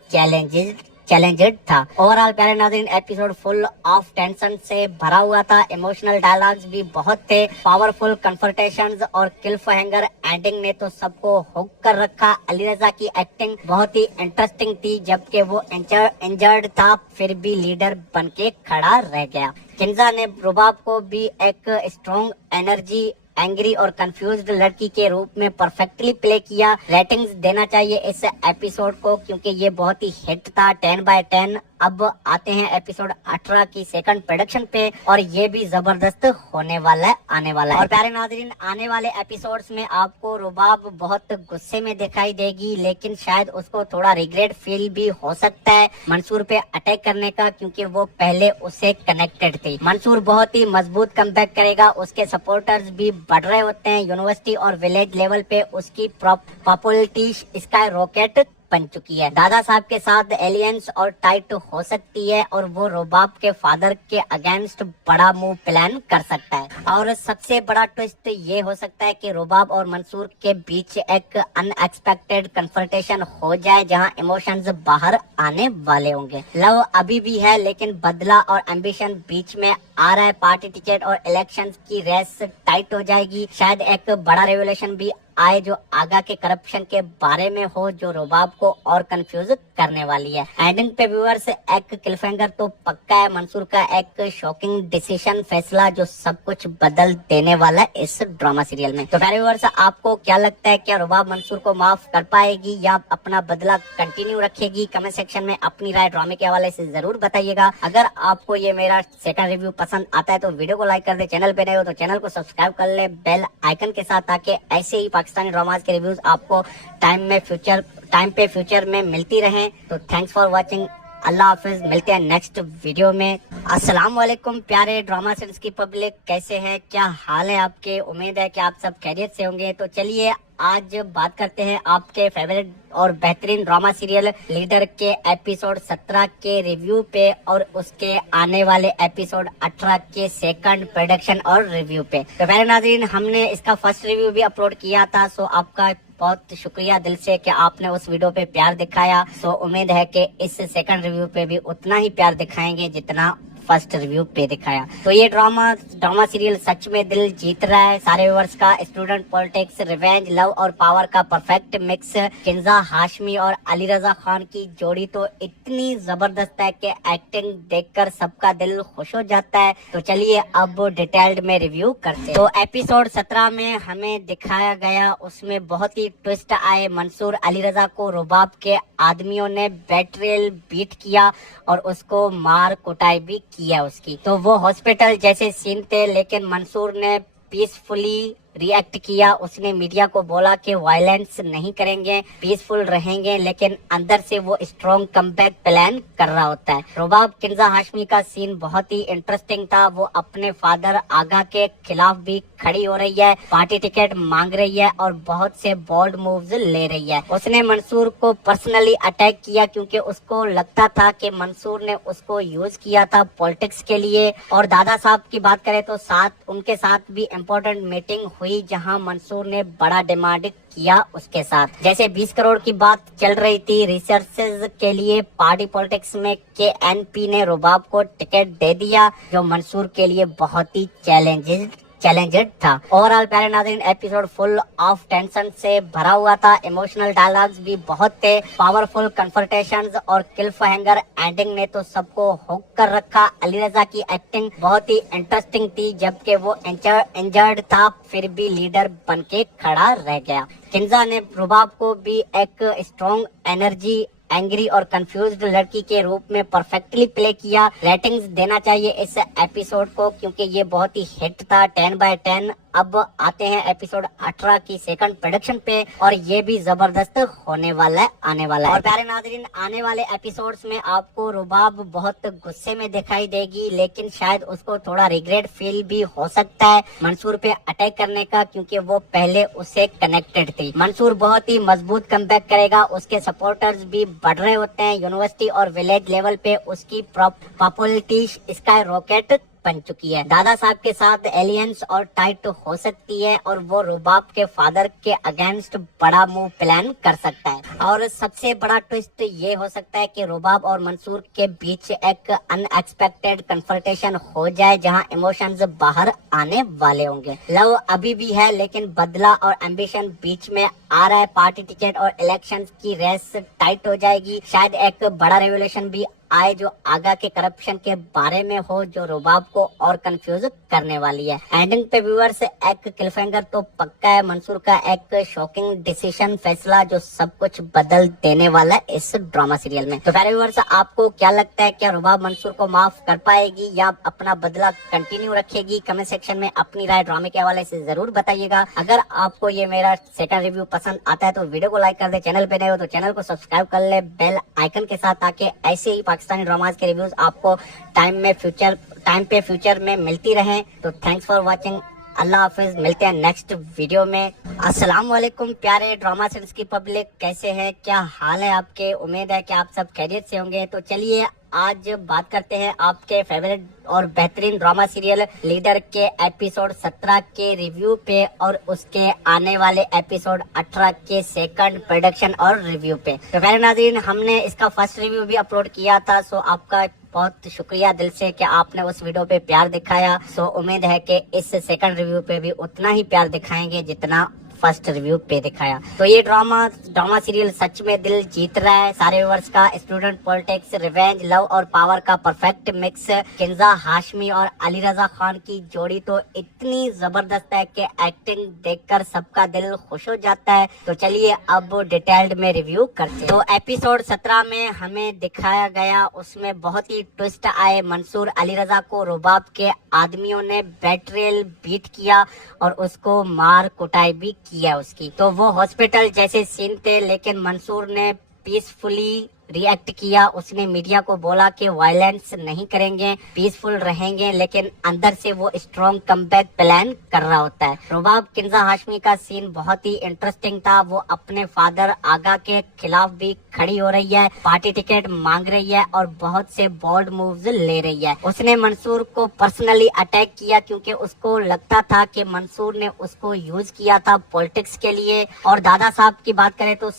चैलेंजेड था। ओवरऑल प्यारे नाज़रीन एपिसोड फुल ऑफ टेंशन से भरा हुआ था। इमोशनल डायलॉग्स भी बहुत थे, पावरफुल कन्फ्रंटेशंस और क्लिफ हैंगर एंडिंग ने तो सबको हुक कर रखा। अली रजा की एक्टिंग बहुत ही इंटरेस्टिंग थी, जबकि वो इंजर्ड था फिर भी लीडर बन के खड़ा रह गया। किंजा ने रुबाब को भी एक स्ट्रॉन्ग एनर्जी, एंग्री और कंफ्यूज्ड लड़की के रूप में परफेक्टली प्ले किया। रेटिंग्स देना चाहिए इस एपिसोड को क्योंकि ये बहुत ही हिट था, 10/10। अब आते हैं एपिसोड 18 की सेकंड प्रोडक्शन पे और ये भी जबरदस्त होने वाला है, आने वाला है। और प्यारे नाज़रीन आने वाले एपिसोड्स में आपको रुबाब बहुत गुस्से में दिखाई देगी, लेकिन शायद उसको थोड़ा रिग्रेट फील भी हो सकता है मंसूर पे अटैक करने का, क्योंकि वो पहले उससे कनेक्टेड थी। मंसूर बहुत ही मजबूत कमबैक करेगा, उसके सपोर्टर्स भी बढ़ रहे होते हैं। यूनिवर्सिटी और विलेज लेवल पे उसकी पॉपुलैरिटी स्काई रॉकेट बन चुकी है। दादा साहब के साथ एलियंस और टाइट हो सकती है और वो रुबाब के फादर के अगेंस्ट बड़ा मूव प्लान कर सकता है। और सबसे बड़ा ट्विस्ट ये हो सकता है कि रुबाब और मंसूर के बीच एक अनएक्सपेक्टेड कन्फ्रंटेशन हो जाए जहां इमोशंस बाहर आने वाले होंगे। लव अभी भी है लेकिन बदला और एम्बिशन बीच में आ रहा है। पार्टी टिकट और इलेक्शंस की रेस टाइट हो जाएगी। शायद एक बड़ा रेवोल्यूशन भी आए जो आगा के करप्शन के बारे में हो, जो रुबाब को और कंफ्यूज करने वाली है। एंडिंग पे व्यूअर्स एक क्लिफहैंगर तो पक्का है, मंसूर का एक शॉकिंग डिसीजन फैसला जो सब कुछ बदल देने वाला है इस ड्रामा सीरियल में। तो प्यारे व्यूअर्स आपको क्या लगता है, क्या रुबाब मंसूर को माफ कर पाएगी या अपना बदला कंटिन्यू रखेगी? कमेंट सेक्शन में अपनी राय ड्रामे के हवाले से जरूर बताइएगा। अगर आपको ये मेरा सेकंड रिव्यू पसंद आता है तो वीडियो को लाइक कर दे, चैनल पे नए हो तो चैनल को सब्सक्राइब कर ले बेल आइकन के साथ, ताकि ऐसे ही पाकिस्तानी ड्रामास के रिव्यूज आपको टाइम पे फ्यूचर में मिलती रहें। तो थैंक्स फॉर वाचिंग, अल्लाह हाफिज, मिलते हैं नेक्स्ट वीडियो में। अस्सलाम वालेकुम प्यारे ड्रामा सीरीज की पब्लिक, कैसे हैं, क्या हाल है आपके? उम्मीद है कि आप सब खैरियत से होंगे। तो चलिए आज बात करते हैं आपके फेवरेट और बेहतरीन ड्रामा सीरियल लीडर के एपिसोड 17 के रिव्यू पे और उसके आने वाले एपिसोड 18 के सेकंड प्रोडक्शन और रिव्यू पे। तो पहले नाज़रीन हमने इसका फर्स्ट रिव्यू भी अपलोड किया था, सो आपका बहुत शुक्रिया दिल से कि आपने उस वीडियो पे प्यार दिखाया। सो उम्मीद है कि इस सेकंड रिव्यू पे भी उतना ही प्यार दिखाएंगे जितना फर्स्ट रिव्यू पे दिखाया। तो ये ड्रामा सीरियल सच में दिल जीत रहा है। सारे व्यूअर्स का स्टूडेंट पॉलिटिक्स, रिवेंज, लव और पावर का परफेक्ट मिक्स। किंजा हाशमी और अली रजा खान की जोड़ी तो इतनी जबरदस्त है कि एक्टिंग देखकर सबका दिल खुश हो जाता है। तो चलिए अब डिटेल्ड में रिव्यू करते हैं। तो एपिसोड 17 में हमें दिखाया गया, उसमें बहुत ही ट्विस्ट आए। मंसूर अली रजा को रुबाब के आदमियों ने बेट्रियल बीट किया और उसको मार कुटाई भी किया उसकी। तो वो हॉस्पिटल जैसे सीन थे, लेकिन मंसूर ने पीसफुली रिएक्ट किया। उसने मीडिया को बोला कि वायलेंस नहीं करेंगे, पीसफुल रहेंगे, लेकिन अंदर से वो स्ट्रॉन्ग कमबैक प्लान कर रहा होता है। रुबाब किंजा हाशमी का सीन बहुत ही इंटरेस्टिंग था। वो अपने फादर आगा के खिलाफ भी खड़ी हो रही है, पार्टी टिकट मांग रही है और बहुत से बोल्ड मूव्स ले रही है। उसने मंसूर को पर्सनली अटैक किया क्योंकि उसको लगता था कि मंसूर ने उसको यूज किया था पॉलिटिक्स के लिए। और दादा साहब की बात करें तो उनके साथ भी इम्पोर्टेंट मीटिंग हुई जहां मंसूर ने बड़ा डिमांड किया उसके साथ। जैसे 20 करोड़ की बात चल रही थी रिसोर्सेज के लिए पार्टी पॉलिटिक्स में KNP ने रुबाब को टिकट दे दिया, जो मंसूर के लिए बहुत ही चैलेंजेड था। ओवरऑल प्यारे नाज़रीन एपिसोड फुल ऑफ टेंशन से भरा हुआ था। इमोशनल डायलॉग्स भी बहुत थे, पावरफुल कन्फ्रंटेशंस और क्लिफ हैंगर एंडिंग ने तो सबको हुक कर रखा। अली रजा की एक्टिंग बहुत ही इंटरेस्टिंग थी, जबकि वो इंजर्ड था फिर भी लीडर बन के खड़ा रह गया। किंजा ने रुबाब को भी एक स्ट्रॉन्ग एनर्जी, एंग्री और कंफ्यूज्ड लड़की के रूप में परफेक्टली प्ले किया। रेटिंग्स देना चाहिए इस एपिसोड को क्योंकि ये बहुत ही हिट था, 10/10। अब आते हैं एपिसोड 18 की सेकंड प्रोडक्शन पे और ये भी जबरदस्त होने वाला है, आने वाला है। और प्यारे नाज़रीन, आने वाले एपिसोड्स में आपको रुबाब बहुत गुस्से में दिखाई देगी, लेकिन शायद उसको थोड़ा रिग्रेट फील भी हो सकता है मंसूर पे अटैक करने का, क्योंकि वो पहले उससे कनेक्टेड थी। मंसूर बहुत ही मजबूत कमबैक करेगा, उसके सपोर्टर्स भी बढ़ रहे होते हैं। यूनिवर्सिटी और विलेज लेवल पे उसकी पॉपुलैरिटी स्काई रॉकेट बन चुकी है। दादा साहब के साथ एलियंस और टाइट हो सकती है और वो रुबाब के फादर के अगेंस्ट बड़ा मूव प्लान कर सकता है। और सबसे बड़ा ट्विस्ट ये हो सकता है कि रुबाब और मंसूर के बीच एक अनएक्सपेक्टेड कन्फ्रंटेशन हो जाए, जहां इमोशंस बाहर आने वाले होंगे। लव अभी भी है, लेकिन बदला और एम्बिशन बीच में आ रहा है। पार्टी टिकट और इलेक्शंस की रेस टाइट हो जाएगी। शायद एक बड़ा रेवोल्यूशन भी आए जो आगा के करप्शन के बारे में हो, जो रुबाब को और कंफ्यूज करने वाली है। एंडिंग पे व्यूअर्स एक क्लिफहैंगर तो पक्का है, मंसूर का एक शॉकिंग डिसीजन फैसला जो सब कुछ बदल देने वाला है इस ड्रामा सीरियल में। तो प्यारे व्यूअर्स, आपको क्या लगता है, क्या रुबाब मंसूर को माफ कर पाएगी या अपना बदला कंटिन्यू रखेगी? कमेंट सेक्शन में अपनी राय ड्रामे के हवाले से जरूर बताइएगा। अगर आपको ये मेरा सेकंड रिव्यू पसंद आता है तो वीडियो को लाइक कर दे, चैनल पे नए हो तो चैनल को सब्सक्राइब कर ले बेल आइकन के साथ, ताकि ऐसे ही पाकिस्तानी ड्रामाज के रिव्यूज आपको टाइम पे फ्यूचर में मिलती रहे। तो थैंक्स फॉर वाचिंग, अल्लाह हाफिज, मिलते हैं नेक्स्ट वीडियो में। अस्सलाम वालेकुम प्यारे ड्रामा सीरीज की पब्लिक, कैसे हैं, क्या हाल है आपके? उम्मीद है कि आप सब खैरियत से होंगे। तो चलिए आज बात करते हैं आपके फेवरेट और बेहतरीन ड्रामा सीरियल लीडर के एपिसोड 17 के रिव्यू पे और उसके आने वाले एपिसोड 18 के सेकंड प्रोडक्शन और रिव्यू पे। तो प्यारे नाज़रीन, हमने इसका फर्स्ट रिव्यू भी अपलोड किया था, सो आपका बहुत शुक्रिया दिल से कि आपने उस वीडियो पे प्यार दिखाया। सो उम्मीद है कि इस सेकंड रिव्यू पे भी उतना ही प्यार दिखाएंगे जितना फर्स्ट रिव्यू पे दिखाया। तो ये ड्रामा सीरियल सच में दिल जीत रहा है सारे व्यूअर्स का। स्टूडेंट पॉलिटिक्स, रिवेंज, लव और पावर का परफेक्ट मिक्स। किंजा हाशमी और अली रजा खान की जोड़ी तो इतनी जबरदस्त है कि एक्टिंग देखकर सबका दिल खुश हो जाता है। तो चलिए अब डिटेल्ड में रिव्यू करते हैं। तो एपिसोड 17 में हमें दिखाया गया, उसमें बहुत ही ट्विस्ट आए। मंसूर अली रजा को रुबाब के आदमियों ने बेट्रेल बीट किया और उसको मार कुटाई भी किया उसकी। तो वो हॉस्पिटल जैसे सीन थे, लेकिन मंसूर ने पीसफुली रिएक्ट किया। उसने मीडिया को बोला कि वायलेंस नहीं करेंगे, पीसफुल रहेंगे, लेकिन अंदर से वो स्ट्रॉन्ग कमबैक प्लान कर रहा होता है। रुबाब किंजा हाशमी का सीन बहुत ही इंटरेस्टिंग था। वो अपने फादर आगा के खिलाफ भी खड़ी हो रही है, पार्टी टिकट मांग रही है और बहुत से बोल्ड मूव्स ले रही है। उसने मंसूर को पर्सनली अटैक किया क्योंकि उसको लगता था कि मंसूर ने उसको यूज किया था पॉलिटिक्स के लिए। और दादा साहब की बात करें तो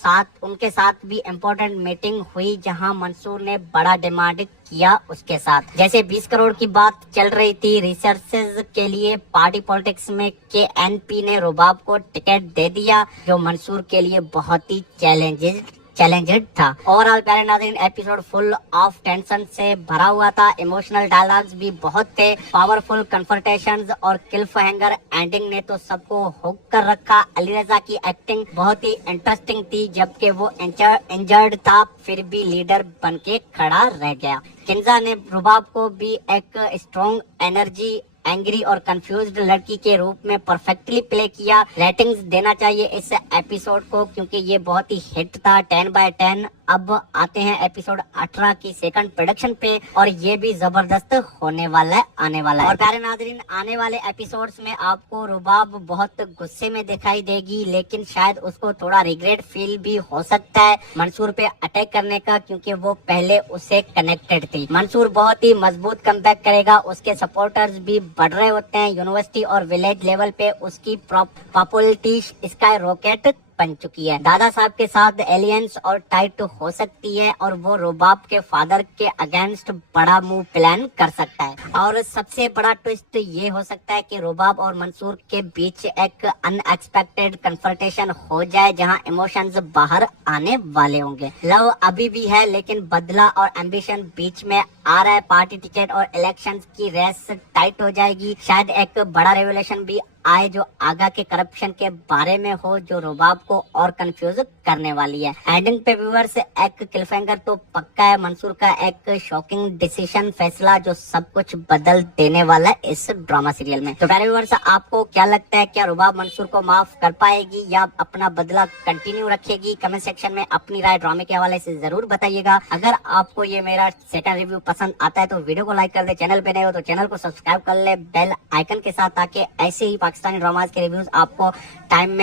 उनके साथ भी इम्पोर्टेंट मीटिंग हुई, जहां मंसूर ने बड़ा डिमांड किया उसके साथ। जैसे 20 करोड़ की बात चल रही थी रिसर्चेज के लिए पार्टी पॉलिटिक्स में, के एनपी ने रुबाब को टिकट दे दिया, जो मंसूर के लिए बहुत ही चैलेंजेड था। ओवरऑल प्यारे नाज़रीन, एपिसोड फुल ऑफ टेंशन से भरा हुआ था। इमोशनल डायलॉग्स भी बहुत थे, पावरफुल कन्फ्रंटेशंस और क्लिफहैंगर एंडिंग ने तो सबको हुक कर रखा। अली रजा की एक्टिंग बहुत ही इंटरेस्टिंग थी, जबकि वो इंजर्ड था फिर भी लीडर बन के खड़ा रह गया। किंजा ने रुबाब को भी एक स्ट्रॉन्ग एनर्जी, एंग्री और कंफ्यूज्ड लड़की के रूप में परफेक्टली प्ले किया। रेटिंग्स देना चाहिए इस एपिसोड को क्योंकि ये बहुत ही हिट था, 10/10। अब आते हैं एपिसोड 18 की सेकंड प्रोडक्शन पे और ये भी जबरदस्त होने वाला है, आने वाला है। और प्यारे नाज़रीन, आने वाले एपिसोड्स में आपको रुबाब बहुत गुस्से में दिखाई देगी, लेकिन शायद उसको थोड़ा रिग्रेट फील भी हो सकता है मंसूर पे अटैक करने का, क्योंकि वो पहले उससे कनेक्टेड थी। मंसूर बहुत ही मजबूत कमबैक करेगा, उसके सपोर्टर्स भी बढ़ रहे होते हैं। यूनिवर्सिटी और विलेज लेवल पे उसकी पॉपुलैरिटी स्काई रॉकेट बन चुकी है। दादा साहब के साथ एलियंस और टाइट हो सकती है और वो रुबाब के फादर के अगेंस्ट बड़ा मूव प्लान कर सकता है। और सबसे बड़ा ट्विस्ट ये हो सकता है कि रुबाब और मंसूर के बीच एक अनएक्सपेक्टेड कन्फ्रंटेशन हो जाए, जहां इमोशंस बाहर आने वाले होंगे। लव अभी भी है, लेकिन बदला और एम्बिशन बीच में आ रहा है पार्टी टिकट और इलेक्शंस की रेस टाइट हो जाएगी। शायद एक बड़ा रेवोल्यूशन भी आए जो आगा के करप्शन के बारे में हो, जो रुबाब को और कंफ्यूज करने वाली है। एंडिंग पे व्यूअर्स एक क्लिफहैंगर तो पक्का है, मंसूर का एक शॉकिंग डिसीजन फैसला जो सब कुछ बदल देने वाला है इस ड्रामा सीरियल में। तो प्यारे व्यूअर्स, आपको क्या लगता है, क्या रुबाब मंसूर को माफ कर पाएगी या अपना बदला कंटिन्यू रखेगी? कमेंट सेक्शन में अपनी राय ड्रामे के हवाले से जरूर बताइएगा। अगर आपको ये मेरा सेकंड रिव्यू पसंद आता है तो वीडियो को लाइक कर दे, चैनल पे नए हो तो चैनल को सब्सक्राइब कर ले बेल आइकन के साथ, ताकि ऐसे ही पाकिस्तानी ड्रामास के रिव्यूज आपको टाइम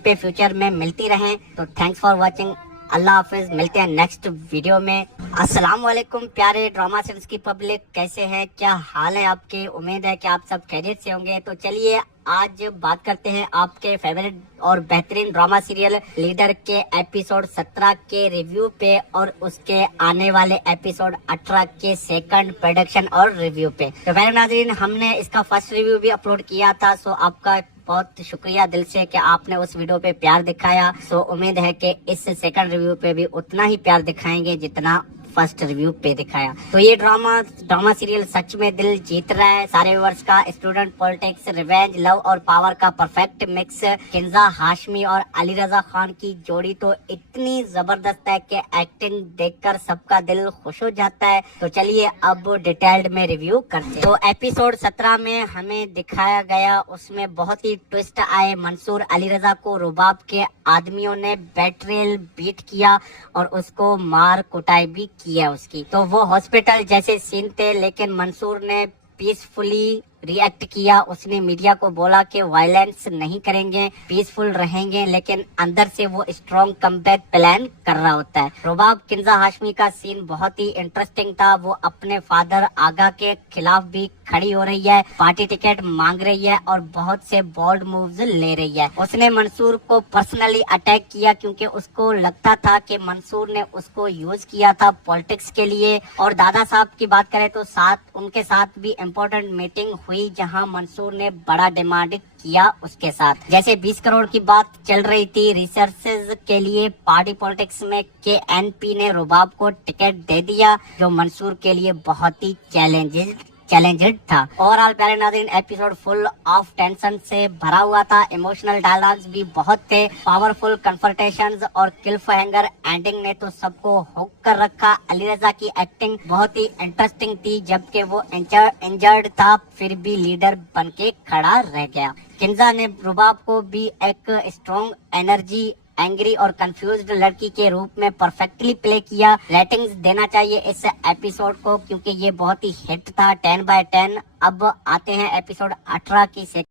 पे फ्यूचर में मिलती रहें। तो थैंक्स फॉर वॉचिंग, अल्लाह हाफिज, मिलते हैं नेक्स्ट वीडियो में। अस्सलाम वालेकुम प्यारे ड्रामा सीरीज की पब्लिक, कैसे हैं, क्या हाल है आपके? उम्मीद है कि आप सब खैरियत से होंगे। तो चलिए आज बात करते हैं आपके फेवरेट और बेहतरीन ड्रामा सीरियल लीडर के एपिसोड 17 के रिव्यू पे और उसके आने वाले एपिसोड 18 के सेकंड प्रोडक्शन और रिव्यू पे। तो पहले नाज़रीन, हमने इसका फर्स्ट रिव्यू भी अपलोड किया था, सो आपका बहुत शुक्रिया दिल से कि आपने उस वीडियो पे प्यार दिखाया। सो उम्मीद है कि इस सेकंड रिव्यू पे भी उतना ही प्यार दिखाएंगे जितना फर्स्ट रिव्यू पे दिखाया। तो ये ड्रामा सीरियल सच में दिल जीत रहा है। सारे व्यूअर्स का स्टूडेंट पॉलिटिक्स, रिवेंज, लव और पावर का परफेक्ट मिक्स। किंजा हाशमी और अली रजा खान की जोड़ी तो इतनी जबरदस्त है कि एक्टिंग देखकर सबका दिल खुश हो जाता है। तो चलिए अब डिटेल्ड में रिव्यू करते हैं। तो एपिसोड 17 में हमें दिखाया गया, उसमें बहुत ही ट्विस्ट आए। मंसूर अली रजा को रुबाब के आदमियों ने बेट्रेल बीट किया और उसको मार कुटाई भी किया उसकी। तो वो हॉस्पिटल जैसे सीन थे, लेकिन मंसूर ने पीसफुली रिएक्ट किया। उसने मीडिया को बोला कि वायलेंस नहीं करेंगे, पीसफुल रहेंगे, लेकिन अंदर से वो स्ट्रॉन्ग कमबैक प्लान कर रहा होता है। रुबाब किंजा हाशमी का सीन बहुत ही इंटरेस्टिंग था। वो अपने फादर आगा के खिलाफ भी खड़ी हो रही है, पार्टी टिकट मांग रही है और बहुत से बोल्ड मूव्स ले रही है। उसने मंसूर को पर्सनली अटैक किया क्योंकि उसको लगता था कि मंसूर ने उसको यूज किया था पॉलिटिक्स के लिए। और दादा साहब की बात करें तो उनके साथ भी इम्पोर्टेंट मीटिंग हुई जहां मंसूर ने बड़ा डिमांड किया उसके साथ। जैसे 20 करोड़ की बात चल रही थी रिसोर्सेज के लिए पार्टी पॉलिटिक्स में, के एनपी ने रुबाब को टिकट दे दिया, जो मंसूर के लिए बहुत ही चैलेंजेड था। ओवरऑल प्यारे नाज़रीन, एपिसोड फुल ऑफ टेंशन से भरा हुआ था। इमोशनल डायलॉग्स भी बहुत थे, पावरफुल कन्फ्रंटेशंस और क्लिफहैंगर एंडिंग ने तो सबको हुक कर रखा। अली रजा की एक्टिंग बहुत ही इंटरेस्टिंग थी, जबकि वो इंजर्ड था फिर भी लीडर बन के खड़ा रह गया। किंजा ने रुबाब को भी एक स्ट्रॉन्ग एनर्जी, एंग्री और कंफ्यूज्ड लड़की के रूप में परफेक्टली प्ले किया। रेटिंग्स देना चाहिए इस एपिसोड को क्योंकि ये बहुत ही हिट था, 10/10। अब आते हैं एपिसोड 18 की